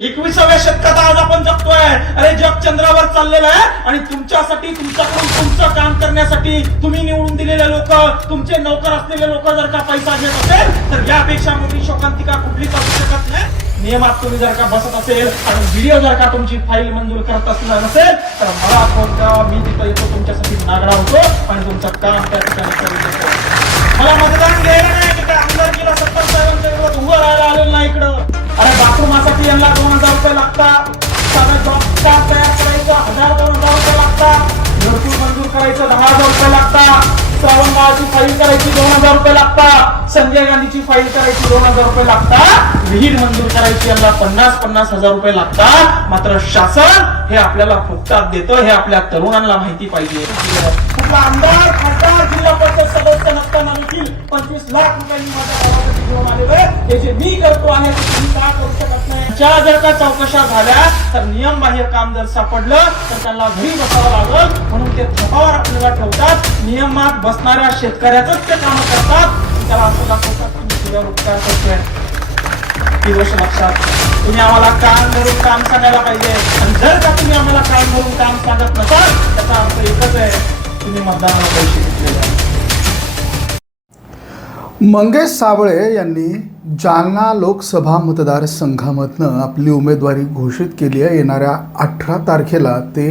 एकविसाव्या शतकात आज आपण जगतोय. अरे जग चंद्रावर चाललेलं आहे आणि तुमच्यासाठी तुमच्याकडून तुमचं काम करण्यासाठी तुम्ही निवडून दिलेले लोक तुमचे नोकर असलेले लोक जर का पैसा घेत असेल तर यापेक्षा मोठी शोकांतिका कुठलीच असू शकत नाही. नियमात तुम्ही जर का बसत असेल आणि व्हिडिओ जर का तुमची फाईल मंजूर करत असणार नसेल तर मला फोन करा मी तिथं येतो तुमच्यासाठी नागडा होतो आणि तुमचं काम त्या ठिकाणी मला मतदान घ्यायला नाही की त्या सत्तर साहेबांच्या विरोधात उभं राहायला आलेलं नाही इकडं. अरे बाथरूम बाथरूमासाठी यांना दोन हजार रुपये लागतात साधा जॉब कार्ड तयार करायचं हजार दोन हजार रुपये लागतात घरकुल मंजूर करायचं दहा हजार रुपये लागतात श्रावणबाळाची फाईल करायची दोन हजार रुपये लागतात संजय गांधीची फाईल करायची दोन हजार रुपये लागतात विहीर मंजूर करायची यांना पन्नास पन्नास हजार रुपये लागतात मात्र शासन हे आपल्याला फुकटात देतं हे आपल्या तरुणांना माहिती पाहिजे. कुठला आमदार खासदार जिल्हा परिषद सदस्य नसताना देखील पंचवीस लाख रुपयांनी माझ्या घेऊन आलेलो आहे जे मी करतो आहे तुम्ही का करू शकत नाही त्या जर का चौकशा झाल्या तर नियम बाह्य काम जर सापडलं तर त्यांना घरी बसावं लागल म्हणून ते थोपावर आपल्याला ठेवतात नियमात बसणाऱ्या शेतकऱ्याच ते काम करतात त्याला असं दाखवतात की तुझ्यावर उपकार करतोय ही गोष्ट लक्षात तुम्ही आम्हाला कान धरून काम सांगायला पाहिजे आणि जर का तुम्ही आम्हाला कान धरून काम सांगत नसाल त्याचा अर्थ एकच आहे तुम्ही मतदानाला पैसे घेतलेले मंगेश साबळे यांनी जालना लोकसभा मतदारसंघामधनं आपली उमेदवारी घोषित केली आहे. येणाऱ्या अठरा तारखेला ते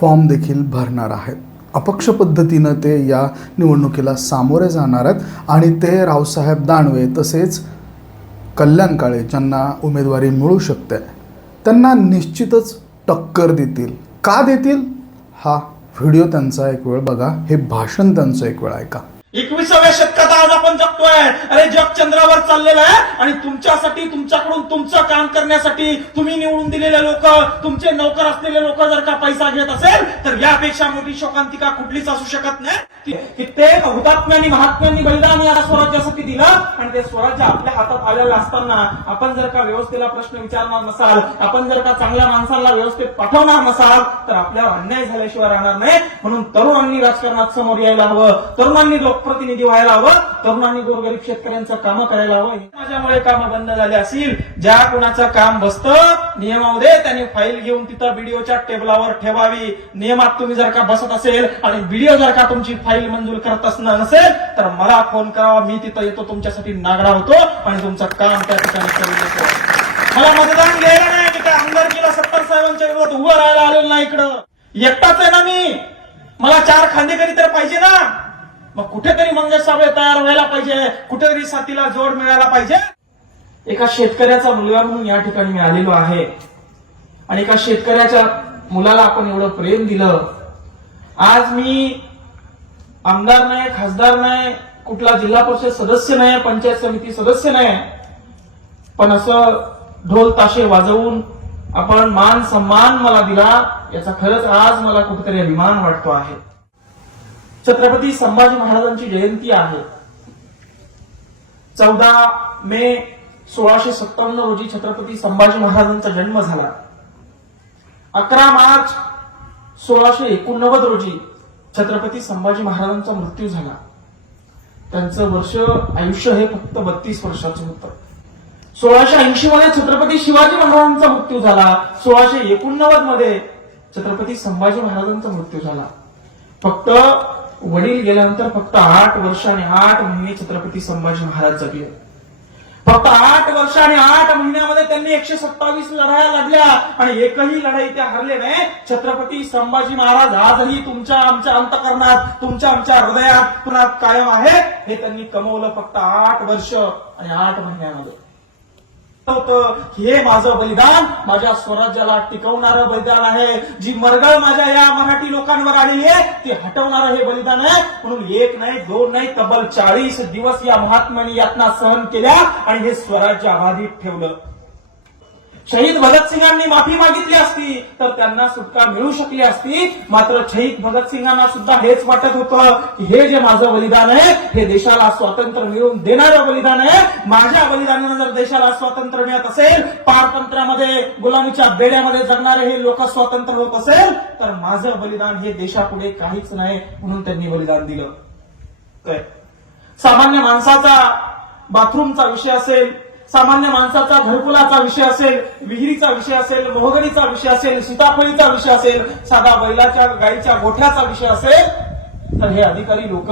फॉर्म देखील भरणार आहेत. अपक्ष पद्धतीनं ते या निवडणुकीला सामोरे जाणार आहेत. आणि ते रावसाहेब दानवे तसेच कल्याण काळे ज्यांना उमेदवारी मिळू शकते त्यांना निश्चितच टक्कर देतील. का देतील? हा व्हिडिओ त्यांचा एक वेळ बघा. हे भाषण त्यांचं एक वेळ ऐका. एकविसाव्या शतकात आज आपण जगतोय. अरे जग चंद्रावर चाललेलं आहे आणि तुमच्यासाठी तुमच्याकडून तुमचं काम करण्यासाठी तुम्ही निवडून दिलेले लोक तुमचे नोकर असलेले लोक जर का पैसा घेत असेल तर यापेक्षा मोठी शोकांतिका कुठलीच असू शकत नाही. कित्येक हुतात्म्यांनी महात्म्यांनी बलिदान या स्वराज्यासाठी दिलं आणि ते स्वराज्य आपल्या हातात आलेलं असताना आपण जर का व्यवस्थेला प्रश्न विचारणार नसाल आपण जर का चांगल्या माणसाला व्यवस्थेत पाठवणार नसाल तर आपल्यावर अन्याय झाल्याशिवाय राहणार नाही म्हणून तरुणांनी राजकारणात समोर यायला हवं. तरुणांनी लोकप्रतिनिधी व्हायला हवं तरुणांनी गोरगरीब शेतकऱ्यांचं काम करायला हवं. माझ्यामुळे काम बंद झाले असतील ज्या कुणाचं काम बसतं नियमामध्ये त्यांनी फाईल घेऊन तिथं बीडीओच्या टेबलावर ठेवावी. नियमात तुम्ही जर का बसत असेल आणि बीडीओ जर का तुमची फाईल मंजूर करत असणार नसेल तर मला फोन करावा. मी तिथं येतो तुमच्यासाठी नागडा होतो आणि तुमचं काम त्या ठिकाणी करून देतो मला मतदान घ्यायला नाही की? त्या आमदारकीला सत्तर साहेबांच्या विरोधात उभं राहायला आलेलं नाही इकडं. एकटाच आहे ना मी. मला चार खांदेकरी तर पाहिजे ना. मग कुठेतरी मंगेश साबळे तयार व्हायला पाहिजे. कुठेतरी साथीला जोड मिळायला पाहिजे. एका शेतकऱ्याचा मुलगा म्हणून या ठिकाणी मी आलेलो आहे. आणि एका शेतकऱ्याच्या मुलाला आपण एवढं प्रेम दिलं. आज मी आमदार नाही खासदार नाही कुठला जिल्हा परिषद सदस्य नाही पंचायत समिती सदस्य नाही. पण असं ढोल ताशे वाजवून आपण मान सन्मान मला दिला याचा खरंच आज मला कुठेतरी अभिमान वाटतो आहे. छत्रपती संभाजी महाराजांची जयंती आहे. चौदा मे सोळाशे सत्तावन्न रोजी छत्रपती संभाजी महाराजांचा जन्म झाला. अकरा मार्च सोळाशे एकोणनव्वद रोजी छत्रपती संभाजी महाराजांचा मृत्यू झाला. त्यांचं वर्ष आयुष्य हे फक्त बत्तीस वर्षाचं होतं. सोळाशे ऐंशी मध्ये छत्रपती शिवाजी महाराजांचा मृत्यू झाला. सोळाशे एकोणनव्वदमध्ये छत्रपती संभाजी महाराजांचा मृत्यू झाला. फक्त वडील गेल्यानंतर फक्त आठ वर्ष आणि आठ महिने छत्रपती संभाजी महाराज जगले. फक्त आठ वर्ष आणि आठ महिन्यामध्ये त्यांनी एकशे सत्तावीस लढाया लढल्या आणि एकही लढाई त्या हरले नाही. छत्रपती संभाजी महाराज आजही तुमच्या आमच्या अंतकरणात तुमच्या आमच्या हृदयात पुन्हा कायम आहे हे त्यांनी कमवलं फक्त आठ वर्ष आणि आठ महिन्यामध्ये. होतं. हे माझं बलिदान माझ्या स्वराज्याला टिकवणारं बलिदान आहे. जी मरगळ माझ्या या मराठी लोकांवर आलेली आहे ती हटवणारं हे बलिदान आहे. म्हणून एक नाही दोन नाही तब्बल चाळीस दिवस या महात्म्याने यातना सहन केल्या आणि हे स्वराज्य अबाधित ठेवलं. शहीद भगतसिंगांनी माफी मागितली असती तर त्यांना सुटका मिळू शकली असती. मात्र शहीद भगतसिंगांना सुद्धा हेच वाटत होतं की हे जे माझं बलिदान आहे हे देशाला स्वातंत्र्य मिळवून देणारं बलिदान आहे. माझ्या बलिदानानं जर देशाला स्वातंत्र्य मिळत असेल पारतंत्र्यामध्ये गुलामीच्या बेड्यामध्ये जगणारे हे लोक स्वातंत्र्य होत असेल तर माझं बलिदान हे देशापुढे काहीच नाही म्हणून त्यांनी बलिदान दिलं. सामान्य माणसाचा बाथरूमचा विषय असेल सामान्य माणसाचा घरकुलाचा विषय असेल विहिरीचा विषय असेल मोहगडीचा विषय असेल सीताफळीचा विषय असेल साधा बैलाच्या गाईच्या गोठ्याचा विषय असेल तर हे अधिकारी लोक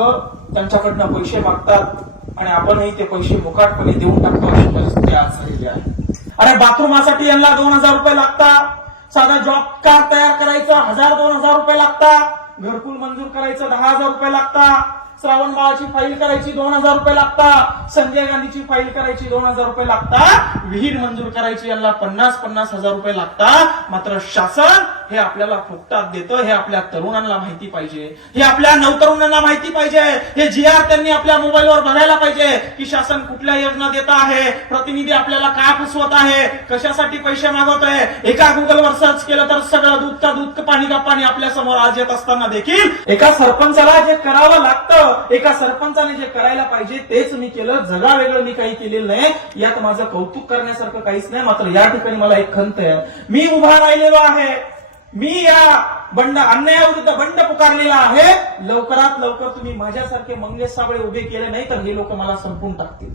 त्यांच्याकडनं पैसे मागतात आणि आपणही ते पैसे मोकाटपणे देऊन टाकतो अशी परिस्थिती आज झालेली आहे. अरे बाथरूमासाठी यांना दोन हजार रुपये लागतात साधा जॉब कार्ड तयार करायचं हजार दोन हजार रुपये लागतात घरकुल मंजूर करायचं दहा हजार रुपये लागतात श्रावण बाळाची फाईल करायची दोन हजार रुपये लागतात संजय गांधीची फाईल करायची दोन हजार रुपये लागतात विहीर मंजूर करायची यांना पन्नास पन्नास हजार रुपये लागतात मात्र शासन हे आपल्याला फुकटात देतं हे आपल्या तरुणांना माहिती पाहिजे. हे आपल्या नवतरुणांना माहिती पाहिजे. हे जी आर त्यांनी आपल्या मोबाईलवर बघायला पाहिजे की शासन कुठल्या योजना देत आहे प्रतिनिधी आपल्याला काय फसवत आहे कशासाठी पैसे मागवत आहे. एका गुगलवर सर्च केलं तर सगळं दूध का दूध पाणी का पाणी आपल्यासमोर आज येत असताना देखील एका सरपंचाला जे करावं लागतं एका सरपंचाने जे करायला पाहिजे तेच मी केलं. जगा वेगळं मी काही केलेलं नाही. यात माझं कौतुक करण्यासारखं काहीच नाही. मात्र या ठिकाणी मला एक खंत आहे. मी उभा राहिलेलो आहे. मी या बंड अन्यायाविरुद्ध बंड पुकारलेला आहे. लवकरात लवकर तुम्ही माझ्यासारखे मंगेश साबळे उभे केले नाही तर हे लोक मला संपून टाकतील.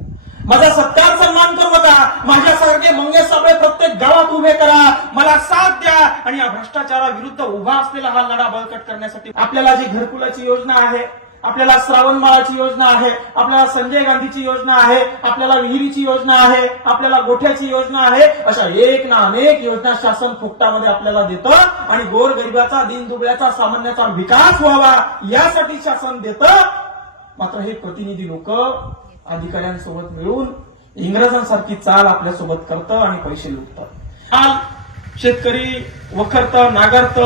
माझा सत्कार सन्मान करू नका. माझ्यासारखे मंगेश साबळे प्रत्येक गावात उभे करा. मला साथ द्या. आणि या भ्रष्टाचाराविरुद्ध उभा असलेला हा लढा बळकट करण्यासाठी आपल्याला जी घरकुलाची योजना आहे आपल्याला श्रावण माळाची योजना आहे आपल्याला संजय गांधीची योजना आहे आपल्याला विहिरीची योजना आहे आपल्याला गोठ्याची योजना आहे अशा एक ना अनेक योजना शासन फुकटामध्ये आपल्याला देतं आणि गोर गरिबाचा दिनदुबळ्याचा सामान्याचा विकास व्हावा यासाठी शासन देतं. मात्र हे प्रतिनिधी लोक अधिकाऱ्यांसोबत मिळून इंग्रजांसारखी चाल आपल्यासोबत करतं आणि पैसे लुटतं काल शेतकरी वखरतं नागरत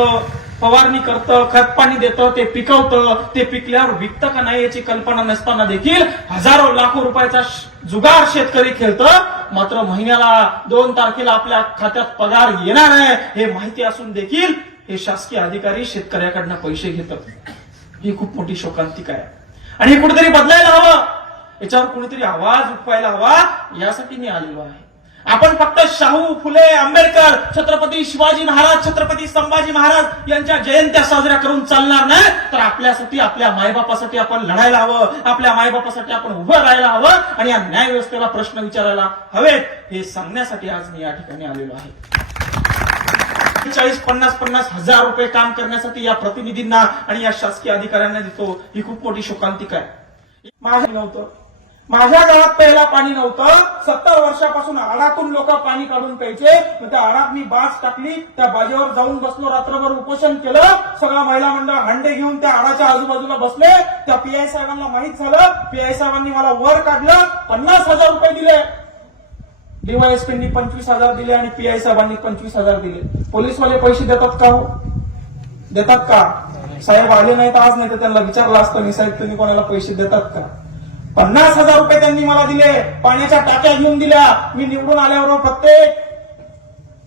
फवारणी करतं खत पाणी देतं ते पिकवतं ते पिकल्यावर विकतं का नाही याची कल्पना नसताना देखील हजारो लाखो रुपयाचा जुगार शेतकरी खेळतं. मात्र महिन्याला दोन तारखेला आपल्या खात्यात पगार येणार आहे हे माहिती असून देखील हे शासकीय अधिकारी शेतकऱ्याकडनं पैसे घेतात. ही खूप मोठी शोकांतिका आहे. आणि हे कुठेतरी बदलायला हवं. याच्यावर कुणीतरी आवाज उठवायला हवा यासाठी मी आलेलो आहे. आपण फक्त शाहू फुले आंबेडकर छत्रपती शिवाजी महाराज छत्रपती संभाजी महाराज यांच्या जयंत्या साजऱ्या करून चालणार नाही तर आपल्यासाठी आपल्या मायबापासाठी आपण लढायला हवं आपल्या मायबापासाठी आपण उभं राहायला हवं आणि या न्याय व्यवस्थेला प्रश्न विचारायला हवेत हे सांगण्यासाठी आज मी या ठिकाणी आलेलो आहे. चाळीस पन्नास पन्नास हजार रुपये काम करण्यासाठी या प्रतिनिधींना आणि या शासकीय अधिकाऱ्यांना देतो. ही खूप मोठी शोकांतिका आहे. माझं होतं माझ्या गावात प्यायला पाणी नव्हतं. सत्तर वर्षापासून आडातून लोक पाणी काढून प्यायचे. त्या आडात मी बाज टाकली. त्या बाजेवर जाऊन बसलो. रात्रभर उपोषण केलं. सगळा महिला मंडळ हांडे घेऊन त्या आडाच्या आजूबाजूला बसले. त्या पीआय साहेबांना माहीत झालं. पीआय साहेबांनी मला वर काढलं. पन्नास हजार रुपये दिले. डीवायएसपींनी पंचवीस हजार दिले आणि पीआय साहेबांनी पंचवीस हजार दिले. पोलीसवाले पैसे देतात का हो? देतात का? साहेब आले नाहीत आज नाही तर त्यांना विचारलं असतं. मी साहेब तुम्ही कोणाला पैसे देतात का? पन्नास हजार रुपये त्यांनी मला दिले. पाण्याच्या टाक्या घेऊन दिल्या. मी निवडून आल्यावर प्रत्येक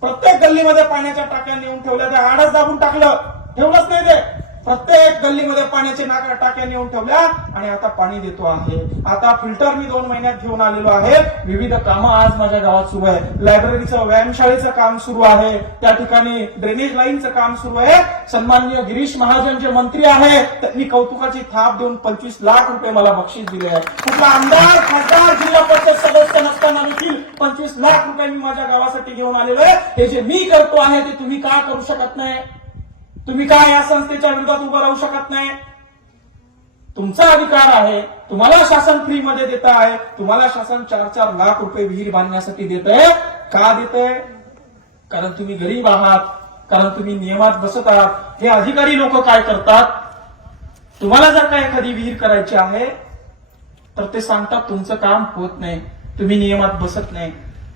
प्रत्येक गल्लीमध्ये पाण्याच्या टाक्या नेऊन ठेवल्या. त्या आडच दाबून टाकलं. ठेवलंच नाही ते. प्रत्येक गल्लीमध्ये पाण्याचे नाका टाक्या नेऊन ठेवल्या आणि आता पाणी देतो आहे. आता फिल्टर मी दोन महिन्यात घेऊन आलेलो आहे. विविध कामं आज माझ्या गावात सुरू आहे. लायब्ररीचं व्यायामशाळेचं काम सुरू आहे. त्या ठिकाणी ड्रेनेज लाईनचं काम सुरू आहे. सन्माननीय गिरीश महाजन जे मंत्री आहे त्यांनी कौतुकाची थाप देऊन पंचवीस लाख रुपये मला बक्षीस दिले आहे. कुठला आमदार खासदार जिल्हा परिषद सदस्य नसताना देखील पंचवीस लाख रुपये मी माझ्या गावासाठी घेऊन आलेलो आहे. हे जे मी करतो आहे ते तुम्ही का करू शकत नाही? तुम्ही काय या संस्थेच्या विरोधात उभं राहू शकत नाही? तुमचा अधिकार आहे तुम्हाला शासन फ्री मध्ये देत आहे तुम्हाला शासन चार चार लाख रुपये विहीर बांधण्यासाठी देत आहे का देत आहे कारण तुम्ही गरीब आहात कारण तुम्ही नियमात बसत आहात. हे अधिकारी लोक काय करतात? तुम्हाला जर का एखादी विहीर करायची आहे तर ते सांगतात तुमचं काम होत नाही तुम्ही नियमात बसत नाही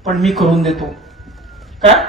पण मी करून देतो. काय?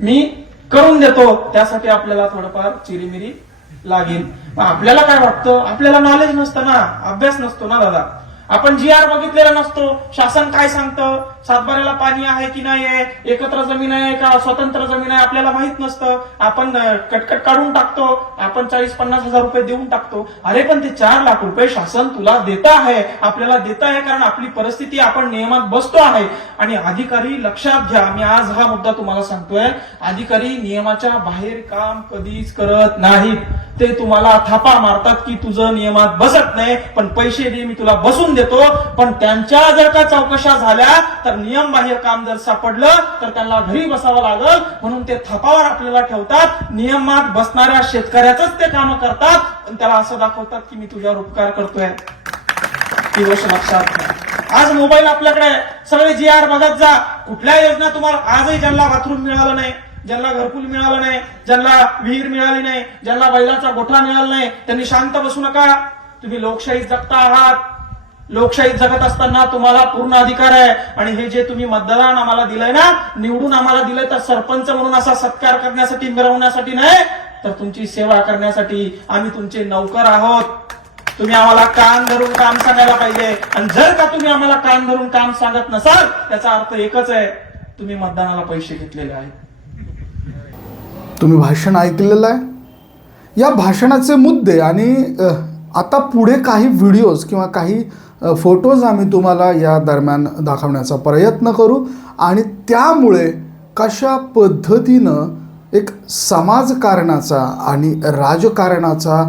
मी करून देतो. त्यासाठी आपल्याला थोडंफार चिरीमिरी लागेल. मग आपल्याला काय वाटतं? आपल्याला नॉलेज नसतं ना. अभ्यास नसतो ना दादा. आपण जी आर बघितलेला नसतो. शासन काय सांगतं? सातबाऱ्याला पाणी आहे की नाही आहे? एकत्र जमीन आहे का? स्वतंत्र जमीन आहे? आपल्याला माहीत नसतं. आपण कटकट काढून टाकतो. आपण चाळीस पन्नास हजार रुपये देऊन टाकतो. अरे पण ते चार लाख रुपये शासन तुला देत आहे. आपल्याला देत आहे कारण आपली परिस्थिती आपण नियमात बसतो आहे. आणि अधिकारी लक्षात घ्या. मी आज हा मुद्दा तुम्हाला सांगतोय. अधिकारी नियमाच्या बाहेर काम कधीच करत नाहीत. ते तुम्हाला थापा मारतात की तुझं नियमात बसत नाही पण पैसे दे मी तुला बसून देतो. पण त्यांच्या जर का चौकशा झाल्या तर नियम नियमबाह्य काम जर सापडलं तर त्यांना घरी बसावं लागल. म्हणून ते थापावर आपल्याला ठेवतात. नियमात बसणाऱ्या शेतकऱ्याच ते काम करतात. पण त्याला असं दाखवतात की मी तुझ्यावर उपकार करतोय. ती गोष्ट लक्षात घ्या. आज मोबाईल आपल्याकडे सगळे जी आर बघत जा. कुठल्या योजना तुम्हाला आजही ज्यांना बाथरूम मिळालं नाही. ज्यांना घरकुल मिळालं नाही ज्यांना विहीर मिळाली नाही ज्यांना बैलाचा गोठा मिळाला नाही त्यांनी शांत बसू नका. तुम्ही लोकशाहीत जगता आहात. लोकशाहीत जगत असताना तुम्हाला पूर्ण अधिकार आहे. आणि हे जे तुम्ही मतदान आम्हाला दिलंय ना निवडून आम्हाला दिलंय तर सरपंच म्हणून असा सत्कार करण्यासाठी मिरवण्यासाठी नाही तर तुमची सेवा करण्यासाठी आम्ही तुमचे नौकर आहोत. तुम्ही आम्हाला कान धरून काम सांगायला पाहिजे. आणि जर का तुम्ही आम्हाला कान धरून काम सांगत नसाल त्याचा अर्थ एकच आहे तुम्ही मतदानाला पैसे घेतलेले आहेत. तुम्ही भाषण ऐकलेलं आहे? या भाषणाचे मुद्दे आणि आता पुढे काही व्हिडिओज किंवा काही फोटोज आम्ही तुम्हाला या दरम्यान दाखवण्याचा प्रयत्न करू आणि त्यामुळे कशा पद्धतीनं एक समाजकारणाचा आणि राजकारणाचा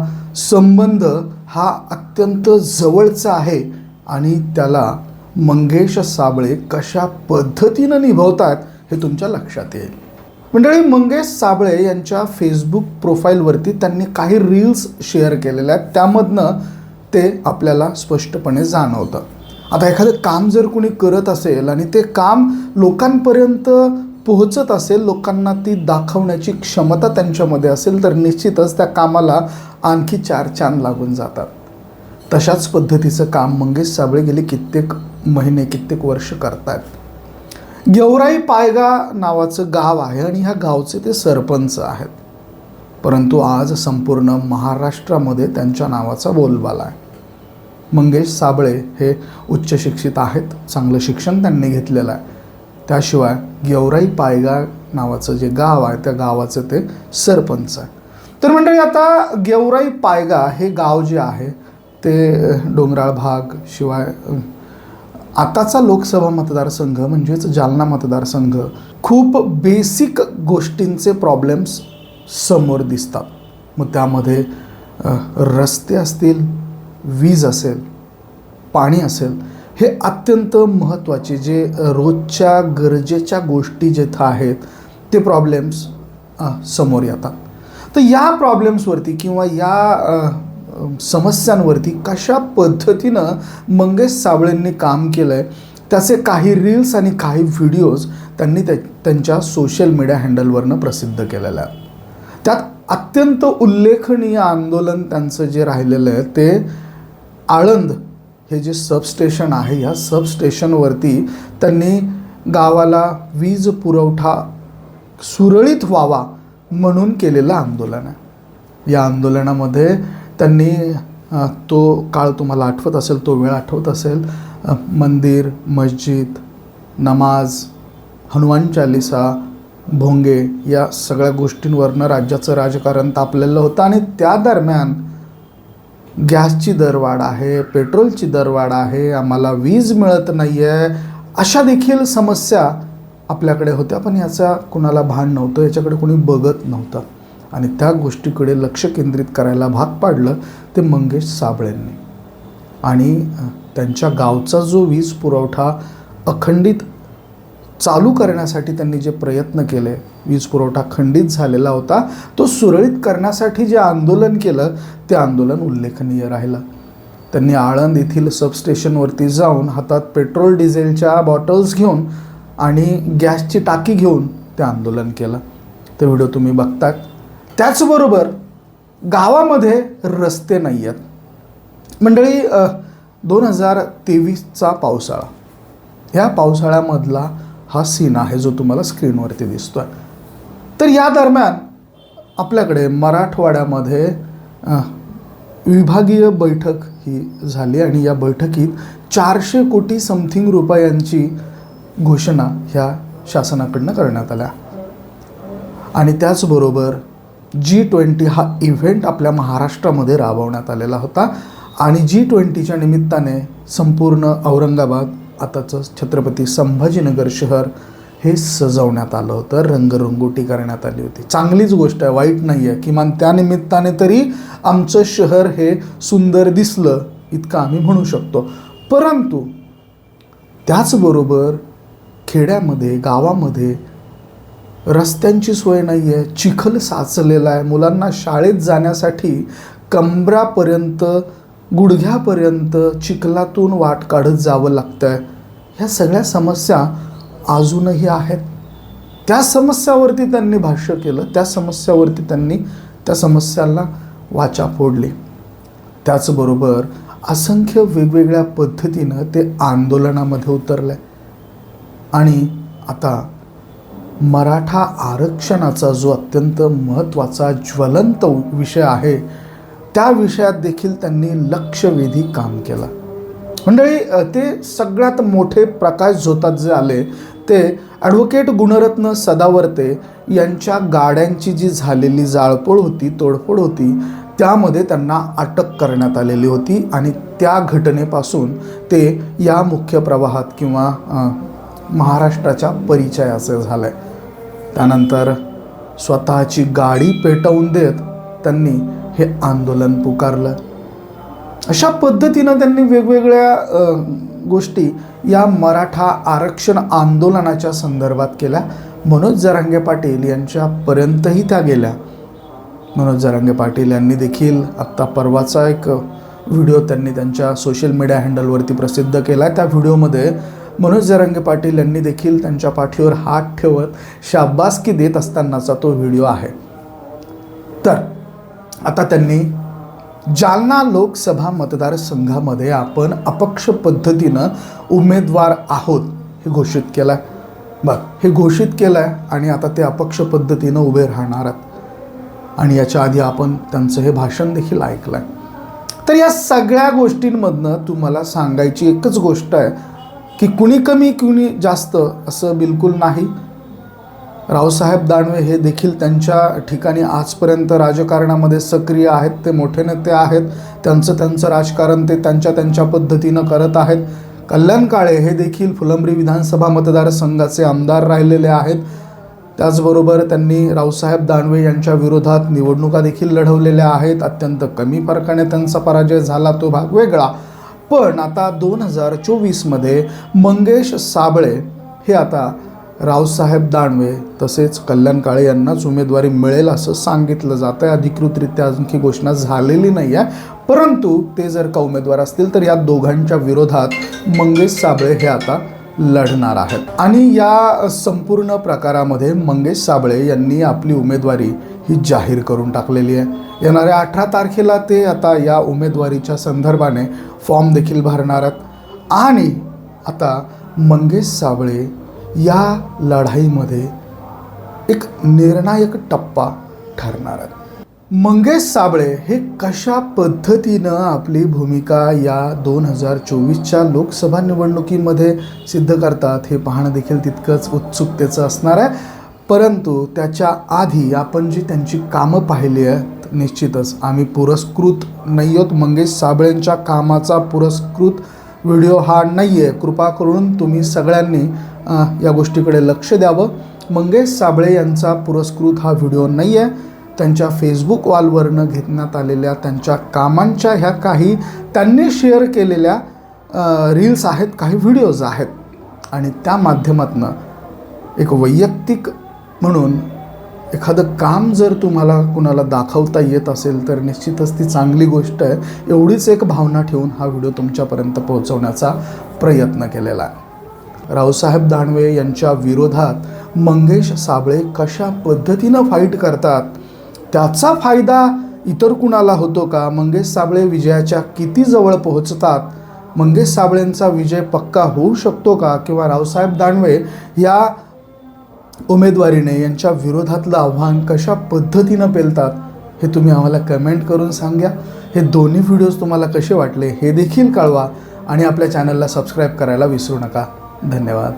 संबंध हा अत्यंत जवळचा आहे आणि त्याला मंगेश साबळे कशा पद्धतीनं निभवतात हे तुमच्या लक्षात येईल. मंडळी मंगेश साबळे यांच्या फेसबुक प्रोफाईलवरती त्यांनी काही रील्स शेअर केलेल्या आहेत. त्यामधनं ते आपल्याला स्पष्टपणे जाणवतं. आता एखादं काम जर कोणी करत असेल आणि ते काम लोकांपर्यंत पोहोचत असेल लोकांना ती दाखवण्याची क्षमता त्यांच्यामध्ये असेल तर निश्चितच त्या कामाला आणखी चार चांद लागून जातात. तशाच पद्धतीचं काम मंगेश साबळे गेले कित्येक महिने कित्येक वर्ष करतायत. गेवराई पायगा नावाचं गाव आहे आणि ह्या गावचे ते सरपंच आहेत. परंतु आज संपूर्ण महाराष्ट्रामध्ये त्यांच्या नावाचा बोलबाला आहे. मंगेश साबळे हे उच्च शिक्षित आहेत चांगलं शिक्षण त्यांनी घेतलेलं आहे. त्याशिवाय गेवराई पायगा नावाचं जे गाव आहे त्या गावाचं ते सरपंच आहे. तर मंडळी आता गेवराई पायगा हे गाव जे आहे ते डोंगराळ भाग शिवाय आताचा लोकसभा मतदारसंघ म्हणजेच जालना मतदारसंघ खूप बेसिक गोष्टींचे प्रॉब्लेम्स समोर दिसतात. मग त्यामध्ये रस्ते असतील वीज असेल पाणी असेल हे अत्यंत महत्त्वाचे. जे रोजच्या गरजेच्या गोष्टी जिथं आहेत ते प्रॉब्लेम्स समोर येतात. तर या प्रॉब्लेम्सवरती किंवा या समस्यांवरती कशा पद्धतीनं मंगेश साबळेंनी काम केलं आहे त्याचे काही रील्स आणि काही व्हिडिओज त्यांनी त्या त्यांच्या सोशल मीडिया हँडलवरनं प्रसिद्ध केलेलं आहे त्यात अत्यंत उल्लेखनीय आंदोलन त्यांचं जे राहिलेलं आहे ते आळंद हे जे सबस्टेशन आहे ह्या सबस्टेशनवरती त्यांनी गावाला वीज पुरवठा सुरळीत व्हावा म्हणून केलेलं आंदोलन आहे. या आंदोलनामध्ये त्यांनी तो काळ तुम्हाला आठवत असेल तो वेळ आठवत असेल मंदिर मस्जिद नमाज हनुमान चालिसा भोंगे या सगळ्या गोष्टींवरनं राज्याचं राजकारण तापलेलं होतं. आणि त्या दरम्यान गॅसची दरवाढ आहे पेट्रोलची दरवाढ आहे आम्हाला वीज मिळत नाही आहे अशा देखील समस्या आपल्याकडे होत्या. पण याचा कुणाला भान नव्हतं याच्याकडे कोणी बघत नव्हतं. आणि त्या गोष्टीकडे लक्ष केंद्रित करायला भाग पाडलं ते मंगेश साबळेंनी. आणि त्यांच्या गावचा जो वीज पुरवठा अखंडित चालू करण्यासाठी त्यांनी जे प्रयत्न केले वीज पुरवठा खंडित झालेला होता तो सुरळीत करण्यासाठी जे आंदोलन केलं ते आंदोलन उल्लेखनीय राहिलं. त्यांनी आळंद येथील सबस्टेशनवरती जाऊन हातात पेट्रोल डिझेलच्या बॉटल्स घेऊन आणि गॅसची टाकी घेऊन ते आंदोलन केलं. ते व्हिडिओ तुम्ही बघताय. त्याचबरोबर गावामध्ये रस्ते नाही आहेत मंडळी दोन हजार तेवीसचा पावसाळा. ह्या पावसाळ्यामधला हा सीन आहे जो तुम्हाला स्क्रीनवरती दिसतो आहे तर या दरम्यान आपल्याकडे मराठवाड्यामध्ये विभागीय बैठक ही झाली आणि या बैठकीत चारशे कोटी समथिंग रुपयांची घोषणा ह्या शासनाकडनं करण्यात आल्या. आणि त्याचबरोबर जी ट्वेंटी हा इव्हेंट आपल्या महाराष्ट्रामध्ये राबवण्यात आलेला होता. आणि जी ट्वेंटीच्या निमित्ताने संपूर्ण औरंगाबाद आताचं छत्रपती संभाजीनगर शहर हे सजवण्यात आलं होतं. रंगरंगोटी करण्यात आली होती. चांगलीच गोष्ट आहे वाईट नाही आहे किमान त्या निमित्ताने तरी आमचं शहर हे सुंदर दिसलं इतकं आम्ही म्हणू शकतो. परंतु त्याचबरोबर खेड्यामध्ये गावामध्ये रस्त्यांची सोय नाही आहे चिखल साचलेला आहे. मुलांना शाळेत जाण्यासाठी कंबरापर्यंत गुडघ्यापर्यंत चिखलातून वाट काढत जावं लागतं आहे ह्या सगळ्या समस्या अजूनही आहेत. त्या समस्यावरती त्यांनी भाष्य केलं. त्या समस्यावरती त्यांनी त्या समस्यांना वाचा फोडली. त्याचबरोबर असंख्य वेगवेगळ्या पद्धतीनं ते आंदोलनामध्ये उतरले. आणि आता मराठा आरक्षणाचा जो अत्यंत महत्त्वाचा ज्वलंत विषय आहे त्या विषयात देखील त्यांनी लक्षवेधी काम केलं. मंडळी ते सगळ्यात मोठे प्रकाश झोतात जे आले ते ॲडव्होकेट गुणरत्न सदावर्ते यांच्या गाड्यांची जी झालेली जाळपोळ होती तोडफोड होती त्यामध्ये त्यांना अटक करण्यात आलेली होती आणि त्या घटनेपासून ते या मुख्य प्रवाहात किंवा महाराष्ट्राच्या परिचयाचे झालं आहे त्यानंतर स्वतःची गाडी पेटवून देत त्यांनी हे आंदोलन पुकारलं. अशा पद्धतीनं त्यांनी वेगवेगळ्या गोष्टी या मराठा आरक्षण आंदोलनाच्या संदर्भात केल्या. मनोज जरांगे पाटील यांच्यापर्यंतही त्या गेल्या. मनोज जरांगे पाटील यांनी देखील आत्ता परवाचा एक व्हिडिओ त्यांनी त्यांच्या सोशल मीडिया हँडलवरती प्रसिद्ध केला त्या व्हिडिओमध्ये मनोज जरांगे पाटील यांनी देखील त्यांच्या पाठीवर हात ठेवत शाबासकी देत असतानाचा तो व्हिडिओ आहे. तर आता त्यांनी जालना लोकसभा मतदारसंघामध्ये आपण अपक्ष पद्धतीनं उमेदवार आहोत हे घोषित केलं आहे बघ हे घोषित केलं आहे आणि आता ते अपक्ष पद्धतीनं उभे राहणार आहेत. आणि याच्या आधी आपण त्यांचं हे भाषण देखील ऐकलं आहे तर या सगळ्या गोष्टींमधनं तुम्हाला सांगायची एकच गोष्ट आहे. की कुणी कमी कुणी जास्त असं बिलकुल नाही. रावसाहेब दानवे हे देखील त्यांच्या ठिकाणी आजपर्यंत राजकारणामध्ये सक्रिय आहेत. ते मोठे नेते आहेत. त्यांचं त्यांचं राजकारण ते त्यांच्या त्यांच्या पद्धतीनं करत आहेत. कल्याण काळे हे देखील फुलंब्री विधानसभा मतदारसंघाचे आमदार राहिलेले आहेत. त्याचबरोबर त्यांनी रावसाहेब दानवे यांच्या विरोधात निवडणुका देखील लढवलेल्या आहेत. अत्यंत कमी फरकाने त्यांचा पराजय झाला. तो भाग वेगळा. पण आता दोन हजार चोवीसमध्ये मंगेश साबळे हे आता रावसाहेब दानवे तसेच कल्याण काळे यांनाच उमेदवारी मिळेल असं सांगितलं जातं आहे अधिकृतरित्या आणखी घोषणा झालेली नाही आहे परंतु ते जर का उमेदवार असतील तर या दोघांच्या विरोधात मंगेश साबळे हे आता लढणार आहेत. आणि या संपूर्ण प्रकारामध्ये मंगेश साबळे यांनी आपली उमेदवारी ही जाहीर करून टाकलेली आहे. येणाऱ्या अठरा तारखेला ते आता या उमेदवारीच्या संदर्भाने फॉर्म देखील भरणार आहेत. आणि आता मंगेश साबळे या लढाईमध्ये एक निर्णायक टप्पा ठरणार आहेत. मंगेश साबळे हे कशा पद्धतीनं आपली भूमिका या दोन हजार चोवीसच्या लोकसभा निवडणुकीमध्ये सिद्ध करतात हे पाहणं देखील तितकंच उत्सुकतेचं असणार आहे. परंतु त्याच्या आधी आपण जी त्यांची कामं पाहिली आहेत निश्चितच आम्ही पुरस्कृत नाही आहोत. मंगेश साबळेंच्या कामाचा पुरस्कृत व्हिडिओ हा नाही आहे. कृपा करून तुम्ही सगळ्यांनी या गोष्टीकडे लक्ष द्यावं. मंगेश साबळे यांचा पुरस्कृत हा व्हिडिओ नाही आहे. त्यांच्या फेसबुक वॉलवरनं घेण्यात आलेल्या त्यांच्या कामांच्या ह्या काही त्यांनी शेअर केलेल्या रील्स आहेत काही व्हिडिओज आहेत. आणि त्या माध्यमातनं एक वैयक्तिक म्हणून एखादं काम जर तुम्हाला कुणाला दाखवता येत असेल तर निश्चितच ती चांगली गोष्ट आहे. एवढीच एक भावना ठेवून हा व्हिडिओ तुमच्यापर्यंत पोहोचवण्याचा प्रयत्न केलेला आहे. रावसाहेब दानवे यांच्या विरोधात मंगेश साबळे कशा पद्धतीनं फाईट करतात? त्याचा फायदा इतर कुणाला होतो का? मंगेश साबळे विजयाच्या किती जवळ पोहोचतात? मंगेश साबळेंचा विजय पक्का होऊ शकतो का? किंवा रावसाहेब दानवे या उमेदवारीने यांच्या विरोधातलं आव्हान कशा पद्धतीनं पेलतात हे तुम्ही आम्हाला कमेंट करून सांगा. हे दोन्ही व्हिडिओज तुम्हाला कसे वाटले हे देखील कळवा आणि आपल्या चॅनलला सबस्क्राईब करायला विसरू नका. धन्यवाद.